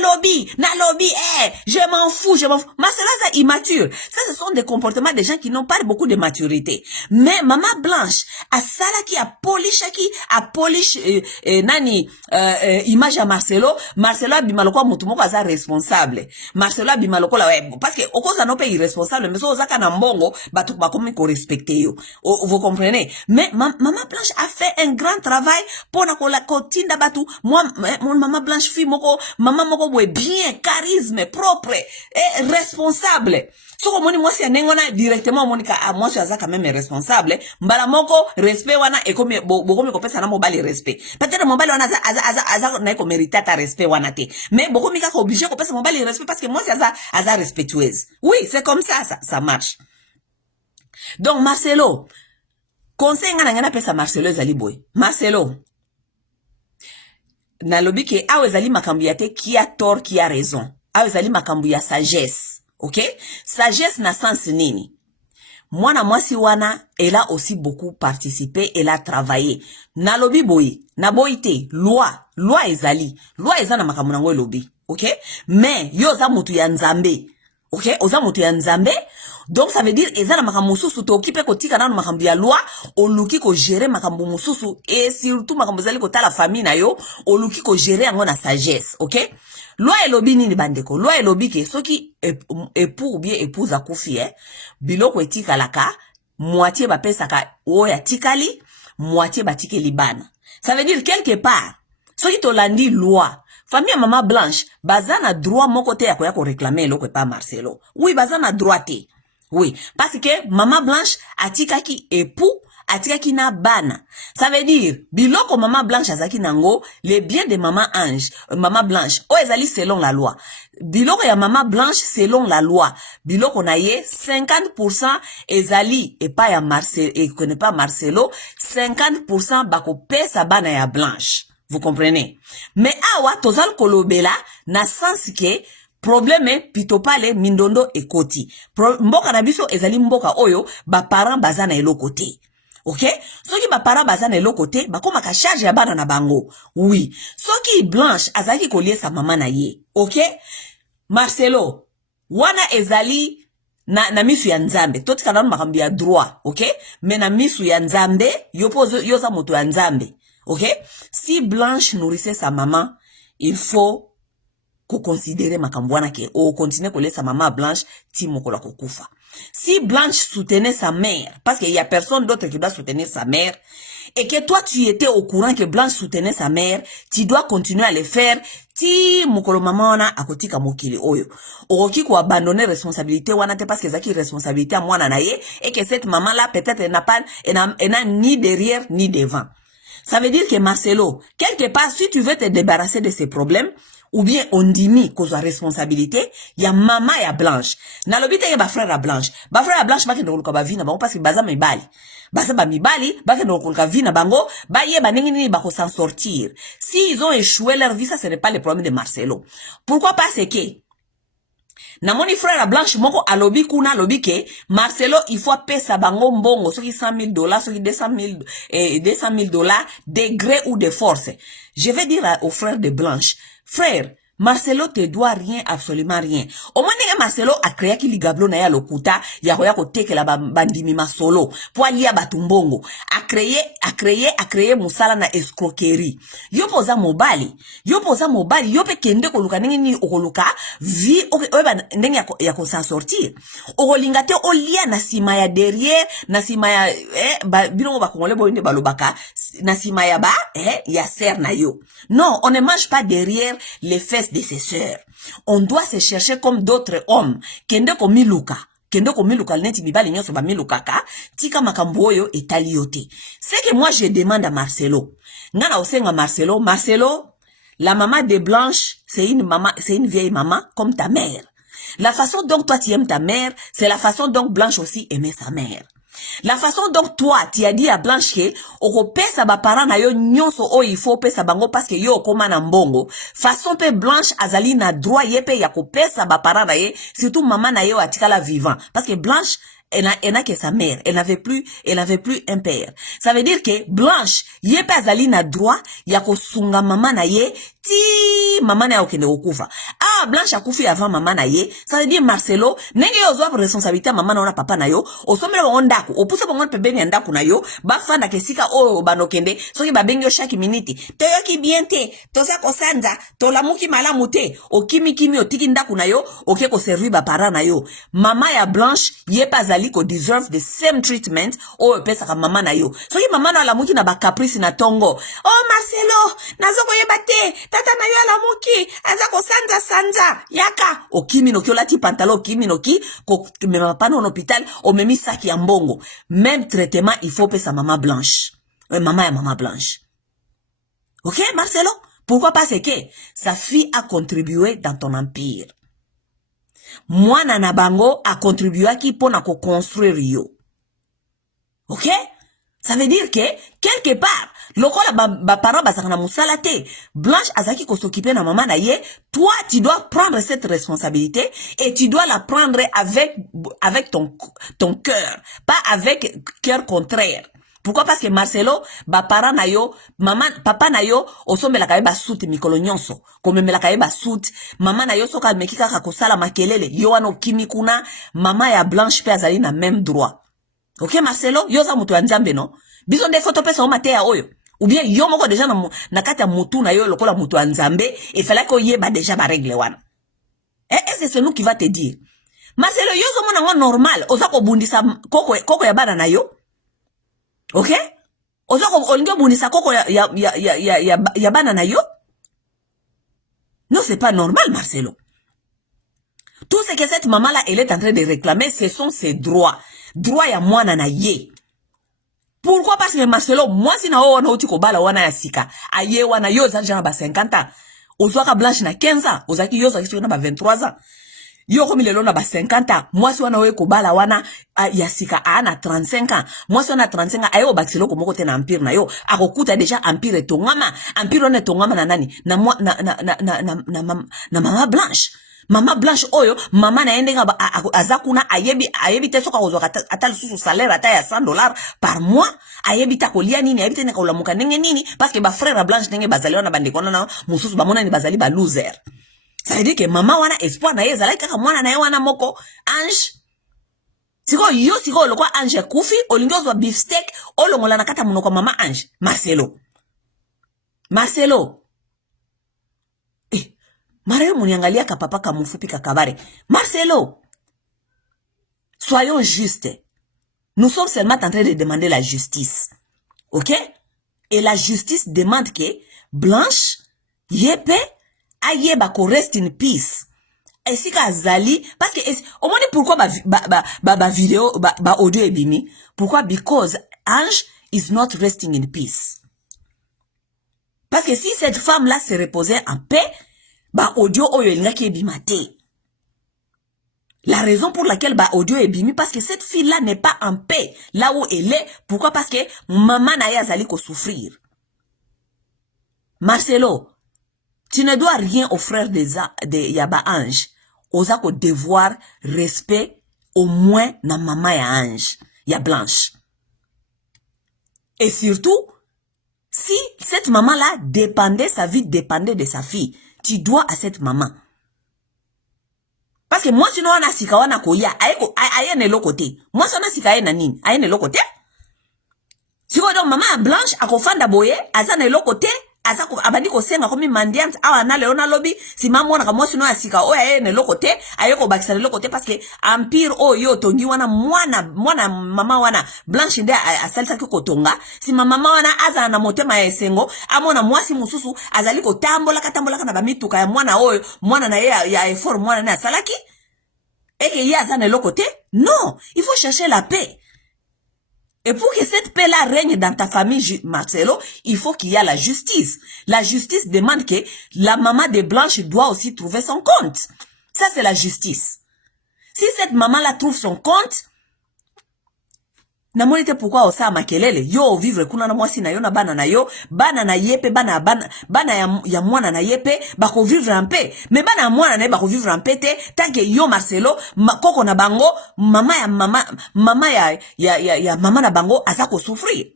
lobby, je m'en fous. Marcelo aza immature. Ça, ce sont des comportements des gens qui n'ont pas beaucoup de maturité. Mais Mama Blanche, a polish image à Marcelo. Marcelo abimaloko mutu moko aza responsable. Marcelo abimaloko la parce que okoza no pe irresponsable, mais so ozaka na mbongo, batu bakomi ko respecter yo. Vous comprenez? Mais Mama Blanche a fait un grand travail pour na kotinda batu. Moi, mon Mama Blanche fille moko, maman moko bien, charisme, propre, et responsable. So komoni mwasi anengona directement monika mwasi aza quand même responsable. Mbala moko respect wana ekomi bokomi kopesa na mobali respect. Peut-être mobali wana aza na eko mériter ta respect wana te. Mais bokomi ka obligé kopesa mobali respect parce que mwasi aza respectueuse. Oui, c'est comme ça marche. Donc Marcelo, conseil ngana pesa Marcelo ezali boy. Marcelo na lobi ke awe ezali makambu ya te qui a tort qui a raison. Awe ezali makambu ya sagesse. Ok? Sagesse na sens nini? Mwana mwasi wana, elle a aussi beaucoup participé, elle a travaillé. Na lobi boy, na boite, loi ezali. Loi ezana makambu nango lobi. Ok? Mais, yo oza mutu ya nzambe. Ok? Oza mutu ya nzambe. Donc, ça veut dire, ezana makambu mususu, to okipe kotika nanu makambu ya loi, oluki ko gérer makambu mususu, et surtout makambu zali kota la famille na yo, oluki ko gérer yango na sagesse. Ok? Loi elobi nini bandeko? Loi elobi ke soki époux ou bien épouse akufi biloko etikalaka moitié bapesaka oya tikali moitié batikeli bana. Ça veut dire quelque part soki tolandi loi famille Mama Blanche bazana droit moko te ya ko réclamer eloko pa Marcelo. Oui, bazana droit te. Oui, parce que Mama Blanche atikaki époux atikaki na bana. Ça veut dire, biloko Mama Blanche azaki nango, les biens de Mama Blanche, ezali selon la loi. Biloko ya Mama Blanche selon la loi. Biloko na ye, 50% ezali, et pas ya Marcelo, et connaît pas Marcelo, 50% bako pesa bana ya Blanche. Vous comprenez? Mais awa, tozal kolobela, na sens que, problème pito pale mindondo ekoti. Mboka na biso ezali mboka oyo, ba parents bazana eloko te. Ok? Soki ba para bazana eloko te, bakoma ka charge ya bana na bango. Oui. Soki Blanche azaki kolie sa mama na ye. Ok? Marcelo, wana ezali na misu ya nzambe. Toti kananu makambi ya droit. Ok? Mais na misu ya nzambe, yoza moto ya nzambe. Ok? Si Blanche nourrissait sa maman, il faut ko considérer makambu wana ke o continuer ko laisser Mama Blanche ti mokola kokufa. Si Blanche soutenait sa mère, parce qu'il y a personne d'autre qui doit soutenir sa mère, et que toi tu étais au courant que Blanche soutenait sa mère, tu dois continuer à le faire. Ti mokolo mama wana akotika mokili oyo. Oroki ko abandonner responsabilité wana te parce que zaki responsabilité à mwana na ye, et que cette maman là peut-être elle n'a ni derrière ni devant. Ça veut dire que Marcelo, quelque part, si tu veux te débarrasser de ces problèmes, ou bien on dit cause de responsabilité, il y a maman et Blanche. Na lobite ya ba frère à Blanche. Ba frère à Blanche ba ke ndoko ba vina bango parce que baza mibali. Baza ba mibali, ba ke ndoko ka vina bango, ba ye ba nini ba ko s'en sortir. Si ils ont échoué leur vie, ça ce n'est pas le problème de Marcelo. Pourquoi pas c'est que na moni frère à Blanche moko alobi kuna alobi ke Marcelo il faut pesa bango mbongo soki $100,000 soki $200,000 $200,000 de gré ou de force. Je vais dire aux frères de Blanche, frère, Marcelo te doit rien, absolument rien. Au moins, Marcelo a créé qui ligablo na ya lokuta, ya ko teke la bandimi masolo, po alia batumbongo. A créé musala na escroquerie. Yo poza mobali, yo pe kende ko luka nini okoluka, vi, oba ndenge ya ko s'en sortir. Okolinga te olia na sima ya derrière, na sima ya, bilongo ba kongole bo inde balobaka, na sima ya ba, ya ser na yo. Non, on ne mange pas derrière les fesses de ses sœurs. On doit se chercher comme d'autres hommes. Kende ko miluka neti bibali nyoso ba milukaka, tika makambo oyo etali yote. C'est que moi je demande à Marcelo. Ngana osenga Marcelo, la maman de Blanche, c'est une vieille maman comme ta mère. La façon dont toi tu aimes ta mère, c'est la façon dont Blanche aussi aimait sa mère. La façon dont toi, tu as dit à Blanche que oko pesa ba parents na yo nyonso o il faut pesa bango parce que yo okoma na mbongo. Façon pe Blanche azali na droit yepe ya ko pesa ba parents na ye, surtout maman na yo atikala vivant parce que Blanche elle n'a que sa mère, elle n'avait plus un père. Ça veut dire que Blanche yepe azali na droit ya ko sunga maman na ye ti maman na okende okufa. Ah, Blanche a koufi avant maman na ye. Ça veut dire Marcelo, nenge yo zo responsabilité maman na papa na yo, osomela ondako, opuse bongo pembeni ndaku na yo, ba fanda kesika o banokende, soki ba bengi yo chaque minute. To yo ki bien te, to sa ko sanza, to lamuki malamu te, o kimi otiki ndaku na yo, oke ko servir ba para na yo. Mama ya Blanche ye pas zali ko deserve the same treatment o pesa ka mama na yo. Soki mama na lamuki na ba caprice na tongo. Oh Marcelo, nazoko yeba te, tata na yo lamuki, aza ko sanza yaka o kimi no kiolati pantalon kimi no ki ko mema pano en hôpital o memi saki ya mbongo. Même traitement il faut pesa maman Blanche. Maman Blanche. OK Marcelo? Pourquoi pas c'est que sa fille a contribué dans ton empire. Moi nana bango a contribué à qui pour na ko construire yo. OK? Ça veut dire que quelque part lokola ba parents basakana musala te, Blanche azaki ko s'occuper na maman na ye, toi tu dois prendre cette responsabilité et tu dois la prendre avec ton cœur, pas avec cœur contraire. Pourquoi? Parce que Marcelo, ba parents na yo, papa na yo, osombela ka ba suit mikolo nyonso, komemela ka ba suit, maman na yo soka mekika ka kosala makelele, yo wano kimi kuna, mama ya Blanche pe azali na même droit. OK Marcelo, yo za mutu ya nzambe no? Biso nde photo pesa o matea oyo. Ou bien yo moko déjà na kati ya mutu na yo lokola mutu ya nzambe, et fallait ko yeba déjà ba règle wana. Est-ce que c'est nous qui va te dire? Marcelo, yo zo mona ngo normal, oza ko bundisa koko ya bana na yo. OK? Oza ko olingo bundisa koko ya bana na yo? Non, c'est pas normal Marcelo. Tout ce que cette maman-là, elle est en train de réclamer, ce sont ses droits. Droit ya mwana na ye. Pourquoi? Parce que Marcelo, moi si na wana uti ko bala wana ya sika. Aye wana yo za jana ba 50 ans. Ozwaka Blanche na 15 ans. Ozaki yo za na ba 23 ans. Yo komi lelo na ba 50 ans. Moi si wana we ko bala wana ya sika ana 35 ans. Moi si wana 35 ans aye o bakiselo ko moko te na empire na yo. Akokuta déjà empire tongama. Empire one tongama na nani? Na mama Blanche. Mama Blanche oyo, mama na yende nga azakuna ayebi te soka ozo ata susu salaire ata ya $100 par mois, ayebi ta kolia nini, ayebi te neka ulamuka nenge nini, parce que ba frère Blanche nenge bazali wana bandekona na mususu ba mona ni bazali ba loser. Ça veut dire que mama wana espoir na ye zalaki kaka mwana na ye wana moko Ange. Siko lokwa Ange kufi, olingi ozwa beefsteak, olongola na kata munoko mama Ange. Marcelo. Marero muniangalia kapapa kamufupi kakabare. Marcelo, soyons justes. Nous sommes seulement en train de demander la justice. OK? Et la justice demande que Blanche, yepe, ayeba ko rest in peace. Et si ka zali, parce que, au moins pourquoi ba vidéo, ba audio ebimi? Pourquoi? Because Ange is not resting in peace. Parce que si cette femme-là se reposait en paix, ba audio oyo elingaki ebimate. La raison pour laquelle ba audio ebimi, parce que cette fille-là n'est pas en paix là où elle est. Pourquoi? Parce que maman na ya zali ko souffrir. Marcelo, tu ne dois rien aux frères de Yaba Ange. Oza ko devoir respect au moins na maman ya Ange, ya Blanche. Et surtout, si cette maman-là dépendait, sa vie dépendait de sa fille, tu dois à cette maman. Parce que moi, sinon, on a sika wana koya, aye ne lokote. Moi, sinon, sika aye na nini, aye ne lokote. Si vous donc maman blanche, a kofanda boye, aza ne lokote, aza abandi ko senga komi mandiante, awa na leona lobby, si maman wana moi, sinon, sika oya aye ne lokote, aye ko bakisa ne lokote, parce que empire o yo tongi wana, mwana mama wana blanche nde a salsa ki kotonga, si mama wana aza na motema ya esengo, amona mwasi mususu, azali ko tambola na bamituka ya mwana oyo, mwana na ya effort mwana na salaki, et que y a ça de l'autre côté, non, il faut chercher la paix. Et pour que cette paix-là règne dans ta famille, Marcelo, il faut qu'il y ait la justice. La justice demande que la maman de Blanche doit aussi trouver son compte. Ça, c'est la justice. Si cette maman-là trouve son compte, namolite pourquoi osa makelele yo vivre kuna na mwasi na yo na bana na yepe bana ya mwana na yepe bako vivre en paix, mais bana mwana na bako vivre en paix te tant que yo Marcelo koko na bango mama ya mama na bango azako souffrir.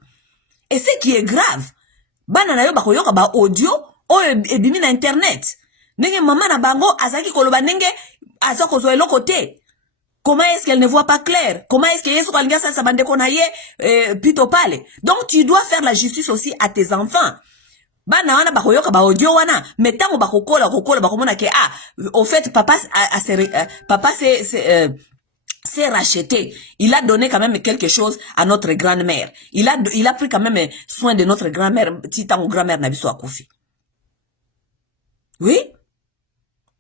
Et ce qui est grave, bana na yo bako yoka ba audio oyo ebimi na internet ndenge mama na bango azaki koloba ndenge azako zo eloko te. Comment est-ce qu'elle ne voit pas clair? Comment est-ce qu'elle plutôt parler? Donc, tu dois faire la justice aussi à tes enfants. Bana wana bakoyoka ba audio wana, mais tango bakokola bakomona ke au fait papa s'est racheté. Il a donné quand même quelque chose à notre grand-mère. Il a pris quand même soin de notre grand-mère, petit tango grand-mère na biso akufi. Oui?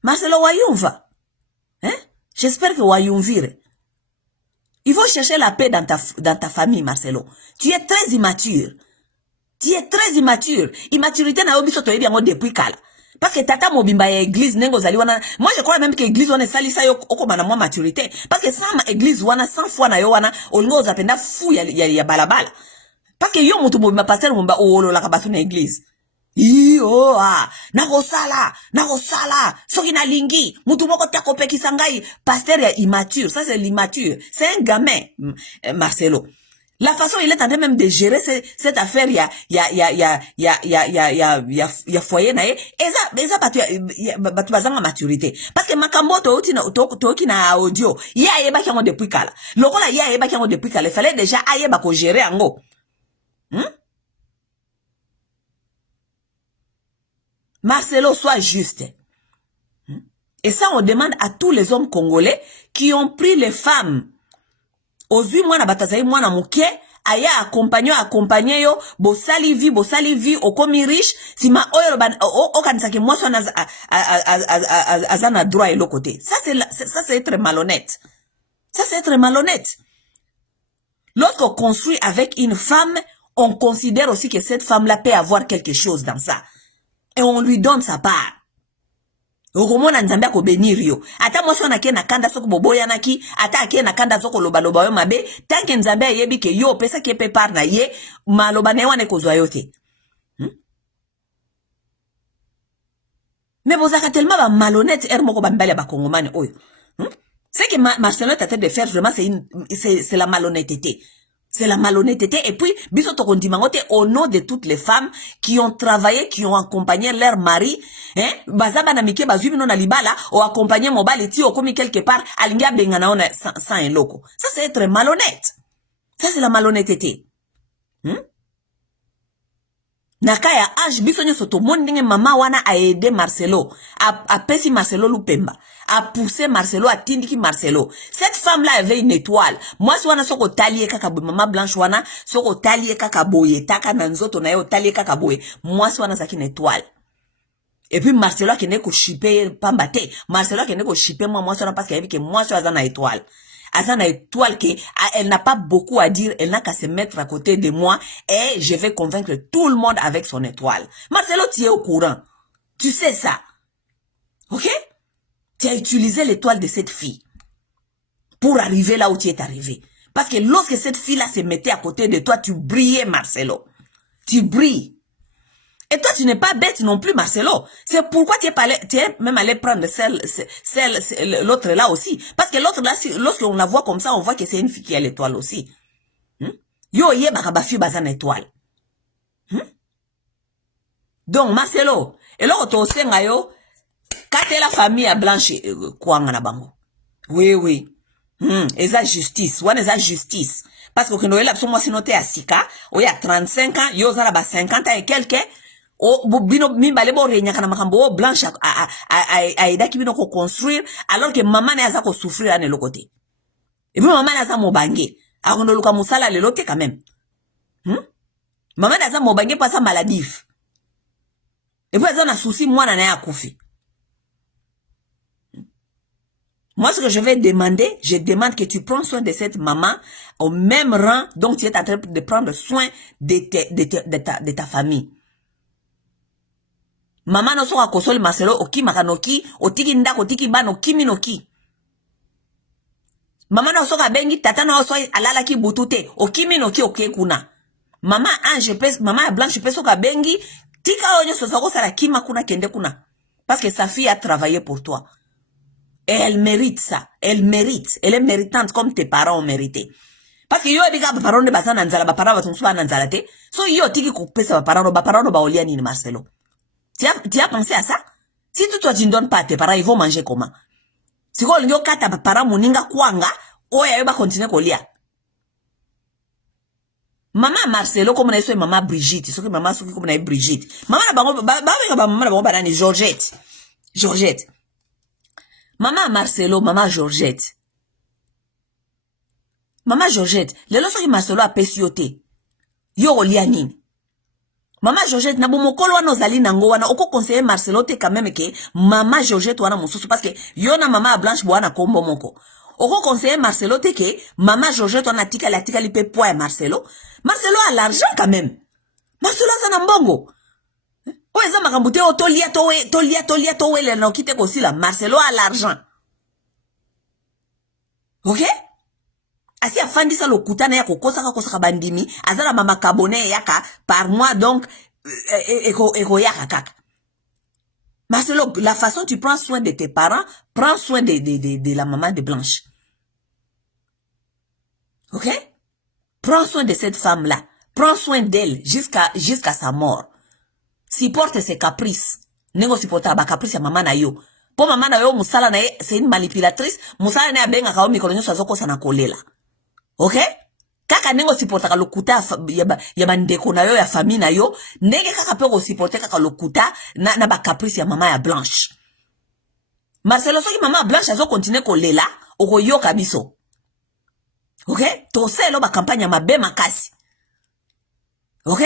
Marcelo Wayumva. Hein? J'espère que Wayumvire. Il faut chercher la paix dans ta famille, Marcelo. Tu es très immature. Tu es très immature. Immaturité na obiso to yebi depuis kala. Parce que tata mobimba ya église nengo zali wana. Moi je crois même que église wana sali sa yo okoma na moi maturité. Parce que sans église wana 100 fois na yo wana olingo zapenda fou ya balabala. Parce que yo mutu mobimba pasteur mobimba olo la kabatu na église. Nakosala, soki na lingi, mutu moko te kopekisa ngai, pasteur ya immature, ça c'est l'immature, c'est un gamin, Marcelo. La façon il est en train même de gérer cette affaire ya foyer na ye, eza batu bazanga maturité. Parce que makambo toki na audio, ya ayeba kiango depuis kala. Lokola ya ayeba kiango depuis kala, il fallait déjà ayeba ko gérer ango. Marcelo, sois juste. Et ça, on demande à tous les hommes congolais qui ont pris les femmes. Ozui mwana batazayi mwana muke, aya accompagner yo, bosali vie, okomi riche, sima oyo okanisaki mwaso azana droit et l'autre côté. Ça c'est être malhonnête. Ça c'est être malhonnête. Lorsqu'on construit avec une femme, on considère aussi que cette femme-là peut avoir quelque chose dans ça. Et on lui donne sa part. Okomona nzambe ko benir yo. Ata mwasi wana ke na kanda soko boboya naki, ata ke na kanda soko loba yo mabe, tanke nzambe yebi ke yo pesa ke pe par na ye, maloba ne wana kozwa yo te. Mais bozaka tellement ba malhonnête moko bambali ba kongomane oyo. C'est que Marcelo est en train de faire vraiment c'est la malhonnêteté. C'est la malhonnêteté. Et puis, biso tokondimangote au nom de toutes les femmes qui ont travaillé, qui ont accompagné leur mari, hein, bazaba na mike bazubi non na libala, ou accompagné mobile ti okomi quelque part, alinga bengana ona sans un loco. Ça c'est être malhonnête. Ça c'est la malhonnêteté. Nakaya age biso nyoso to mondinge mama wana a aidé Marcelo, a pesi Marcelo lupemba, a poussé Marcelo, a tindiki Marcelo. Cette femme-là avait une étoile. Moi si wana soko talie kaka boye, mama blanche wana soko talie kaka boye, taka nanzoto na yo talie kaka boye. Moi si wana zaki une étoile. Et puis Marcelo a kene ko shipper pambate. Marcelo a kene ko shipper moi si wana parce qu'il y avait que moi si wana étoile. Azana étoile que elle n'a pas beaucoup à dire, elle n'a qu'à se mettre à côté de moi et je vais convaincre tout le monde avec son étoile. Marcelo, tu es au courant. Tu sais ça. Ok? Tu as utilisé l'étoile de cette fille pour arriver là où tu es arrivé. Parce que lorsque cette fille-là se mettait à côté de toi, tu brillais, Marcelo. Tu brilles. Et toi, tu n'es pas bête non plus, Marcelo. C'est pourquoi tu es même allé prendre l'autre là aussi. Parce que l'autre là, lorsqu'on la voit comme ça, on voit que c'est une fille qui a l'étoile aussi. Yo, ye bakabafi bazan étoile. Donc, Marcelo, et là, on senga yo, traiter la famille à blanche kwanga na bango. Oui. Eza justice, wana eza justice. Parce que quand on est moi sinon à Sika, il y a 35 ans, yo za ba 50 ans et quelques, o bino mi bale bo renya kana makambo blanche a eda ki bino ko construire alors que maman ne aza ko souffrir à l'autre côté. Et puis maman aza mo bangé, a kondo luka musala le lote quand même. Maman aza mo bangé pas ça maladif. Et puis aza na souci moi na ya koufi. Moi, ce que je vais demander, je demande que tu prends soin de cette maman au même rang dont tu es en train de prendre soin de ta famille. Maman no so akosoli Marcelo oki makanoki, otiki ndako otiki bano kimi noki. Maman no so bengi tata no so alala ki butute, okimi noki oke kuna. Maman Ange pes, maman Blanche pes so bengi, tika onyo so sako sala kima kuna kende kuna. Parce que sa fille a travaillé pour toi. Et elle mérite ça. Elle mérite. Elle est méritante comme tes parents ont mérité. Parce que yo ebika ba parents de basana nzala ba parents ba tunsuba nzala te. So yo tiki ko pesa ba parents ba olia ni Marcelo. Tu as pensé à ça? Si toi tu ne donnes pas à tes parents, ils vont manger comment? Si ko yo kata ba parents moninga kwanga, oya yo ba continuer ko lia. Maman Marcelo comme na so maman Brigitte, so que maman so comme na Brigitte. Maman na bango ba maman na bango ba nani Georgette. Maman Marcelo, maman Georgette. Maman Georgette, le loso ki Marcelo a pesiote. Yo olia nini. Maman Georgette, na bomokolo wana ozali nango wana, oko conseiller Marcelo te quand même ke maman Georgette wana mususu parce que yo na maman Blanche wana kombo moko. Oko conseiller Marcelo te ke maman Georgette wana tika li pe poa Marcelo. Marcelo a l'argent quand même. Marcelo a na mbongo. O eza makambute o tolia towe le na okite kosi la Marcelo a l'argent. OK? Asi afandisa lokuta na ya kokosa bandimi, azala mama kabone yaka par mois donc eko yaka kaka. Marcelo, la façon tu prends soin de tes parents, prends soin de la maman de Blanche. OK? Prends soin de cette femme-là. Prends soin d'elle jusqu'à sa mort. Supporte ses caprices. Nengo supporta ba caprice ya mama na yo. Po mama na yo musala na ye, c'est une manipulatrice. Musala na ya benga kao mikolo nyoso azoko sana kolela. OK? Kaka nengo supporta ka lokuta ya bandeko na yo ya famille na yo, ndenge kaka pe ko supporter kaka lokuta na ba caprice ya mama ya Blanche. Marcelo soki mama Blanche azo continuer kolela, oko yoka biso. OK? To selo ba campagne ya mabe makasi. OK?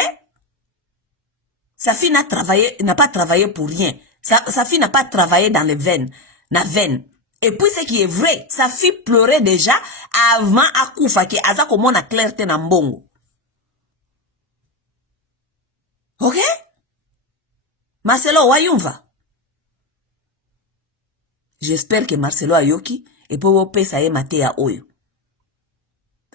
Sa fille n'a pas travaillé pour rien. Sa fille n'a pas travaillé dans les veines. Et puis ce qui est vrai, sa fille pleurait déjà avant akufa ki aza komona clarté na mbongo. OK? Marcelo wayumva. J'espère que Marcelo ayoki et po pesa ye mate ya oyo.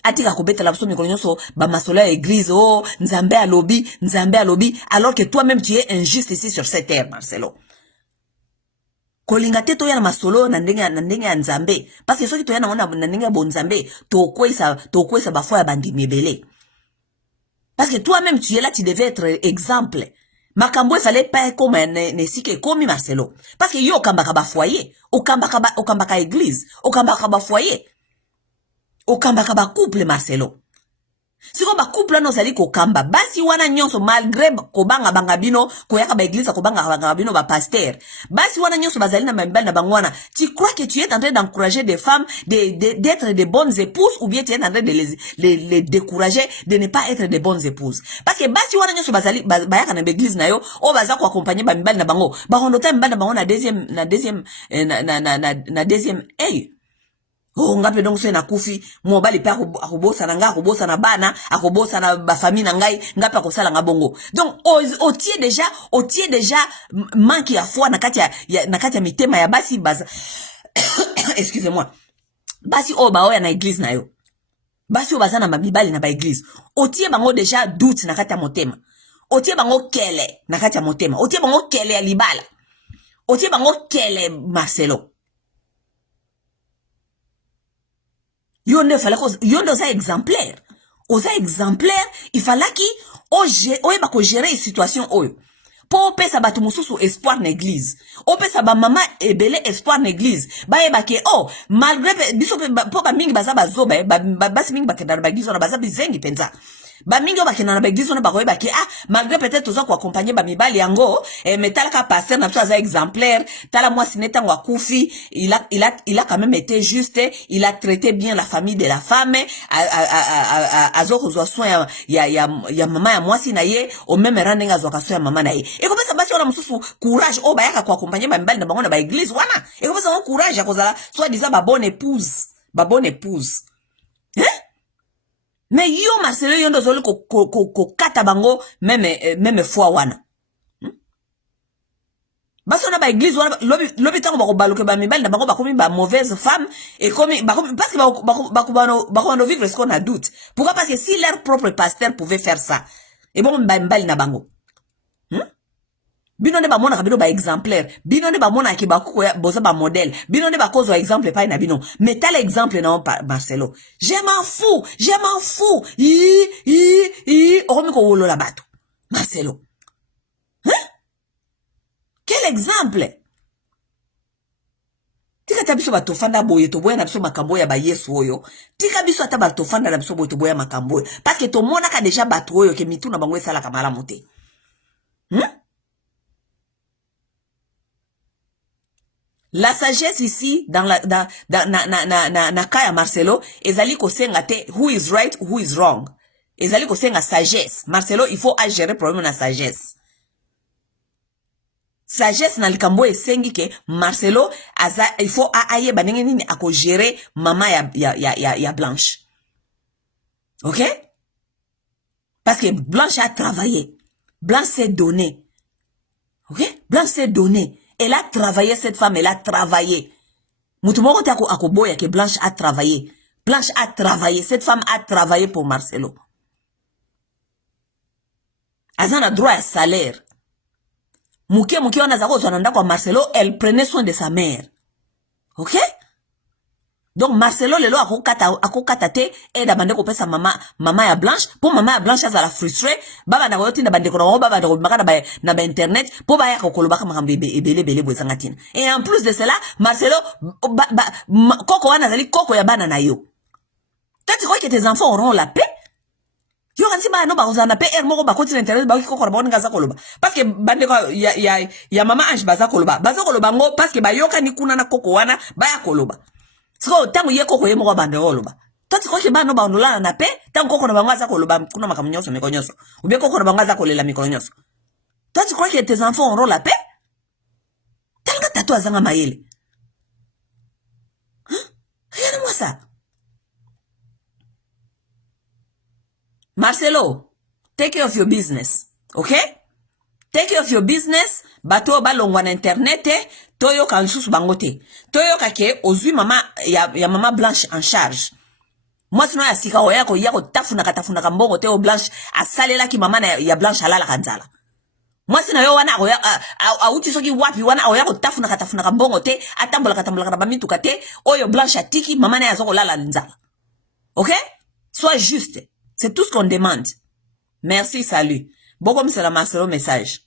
Atika kobeta la biso mikolo nyonso ba masolo ya église nzambe alobi alors que toi-même tu es injuste ici sur cette terre Marcelo. Kolinga te to ya na masolo na ndenge ya nzambe parce que soki to ya na ndenge ya bonzambe to kwesa ba foi ya bandimi ebele. Parce que toi-même tu es là, tu devais être exemple. Makambo fallait pas comme ne sike komi Marcelo. Parce que yo okambaka ba foyer, okambaka église, okambaka ba foyer. Okambaka ba couple Marcelo. Siko ba couple no zali kokamba basi wana nyonso malgré kobanga bangabino koyaka ba église kobanga bangabino ba pasteur. Basi wana nyonso bazali na mbel na bangwana. Tu crois que tu es en train d'encourager des femmes d'être de bonnes épouses ou bien tu es en train de les décourager de ne pas être de bonnes épouses. Parce que basi wana nyonso bazali bayaka na église na yo o baza ko accompagner ba mbel na bango. Ba rondota mbel na bango na deuxième hey. Oh ngape donc c'est na kufi mobali pe akobosa na nga akobosa na bana akobosa na ba famille na ngai ngape akosala nga bongo. Donc au tie déjà manque ya foi na kati ya mitema ya basi baza excusez-moi. Basi ba oya na église na yo. Basi baza na mabibali na ba église. Au tie bango déjà doute na kati ya motema. Au tie bango kele na kati ya motema. Au tie bango kele ya libala. Au tie bango kele Marcelo. Yonde oza exemplaire. Oza exemplaire, il fallait ki oye bako gérer une situation oyo. po opesa bato mosusu espoir na église opesa bamama ebele espoir na église bayeba ke oh malgré biso po bamingi baza bazoba basi mingi bakenda na baeglise wana baza bizengi mpenza bamingi oyo bakenda na baeglise wana bakoyeba ke ah malgré peut-être toza koakompagne bamibali yango mais talaka pasteur na biso aza exemplaire tala mwasi ne ntango akufi il a quand même été juste il a traité bien la famille de la femme azokozwa soin ya mama ya mwasi na ye au même rang ndenge azwaka soin ya mama na ye ekopesa basi wana mosusu courage oyo bayaka koakompagne bamibali na bango na baeglise wana ekopesa bango courage ya kozala soit disant babonne épouse mais yo Marcelo yo ndozoli kokata bango même fois wana baso na ba église wana lobi tango bakobaluke ba mibali na bango bakomi ba mauvaise femme et comme parce que bakobano vivre ce qu'on a doute pourquoi parce que si leur propre pasteur pouvait faire ça et bon ba mibali na bango bino ne ba mona kabino ba exemplaire bino ne ba mona ki ba ko boza ba modèle bino ne ba kozo exemple pa na bino mais tel exemple non Marcelo je m'en fous ko wolo la bato Marcelo quel exemple tika tabiso ba tofanda boye to boya na biso makambo ya ba yesu oyo tika biso ata ba tofanda na biso boye to boya makambo parce que to mona ka déjà bato oyo ke mitu na bango esala kamala mote La sagesse ici, dans na kaya Marcelo, ezali ko senga te who is right, who is wrong. Ezali ko senga sagesse. Marcelo, il faut gérer problème na sagesse. Sagesse na likambo esengi ke Marcelo, il faut aye banenge nini ako gérer mama ya Blanche. Ok? Parce que Blanche a travaillé. Blanche s'est donné. Ok? Blanche s'est donné. Elle a travaillé, cette femme, elle a travaillé. Moutoumoko te ako boya que Blanche a travaillé. Blanche a travaillé. Cette femme a travaillé pour Marcelo. Azan a droit à salaire. Mouké wana zako zonanda kwa Marcelo, elle prenait soin de sa mère. Ok? Donc Marcelo lelo akokata te et da bande ko pesa mama ya Blanche pour mama ya Blanche azala frustré baba na koyotinda bande ko na baba na ba internet pour ba ya ko kolobaka makambo ebele bwezanga tina et en plus de cela Marcelo koko wana zali koko ya bana na yo. Toi tu crois que tes enfants auront la paix? Yo kansi ba no ba kozana paix moko ba koti internet ba koko ba ngaza koloba parce que bande ko ya mama Ange baza koloba ngo parce que ba yoka ni kuna na koko wana ba ya koloba. Siko tangu ye koko ye moko bande oloba. Toti ko ke bano ba ondola na pe tangu koko na bangaza koloba kuna makamunyoso mikonyoso. Ubie koko na bangaza kolela mikonyoso. Toti ko ke tes enfants auront la paix? Tanga tato azanga mayele. Regarde-moi ça. Marcelo, take care of your business. Okay? Take care of your business. Bato balongwa na internet toyo ka nsusu bangote toyo ka ke ozui mama ya mama Blanche en charge moi sino ya sika oyako yako tafuna ka mbongo te o Blanche asalela ki mama ya Blanche alala kanzala moi sino yo wana auti soki wapi wana oyako tafuna ka mbongo te atambola ka bamituka te oyo Blanche atiki mama na yazoko lala nzala. OK? Sois juste, c'est tout ce qu'on demande. Merci, salut. Bon comme c'est la Marcelo message.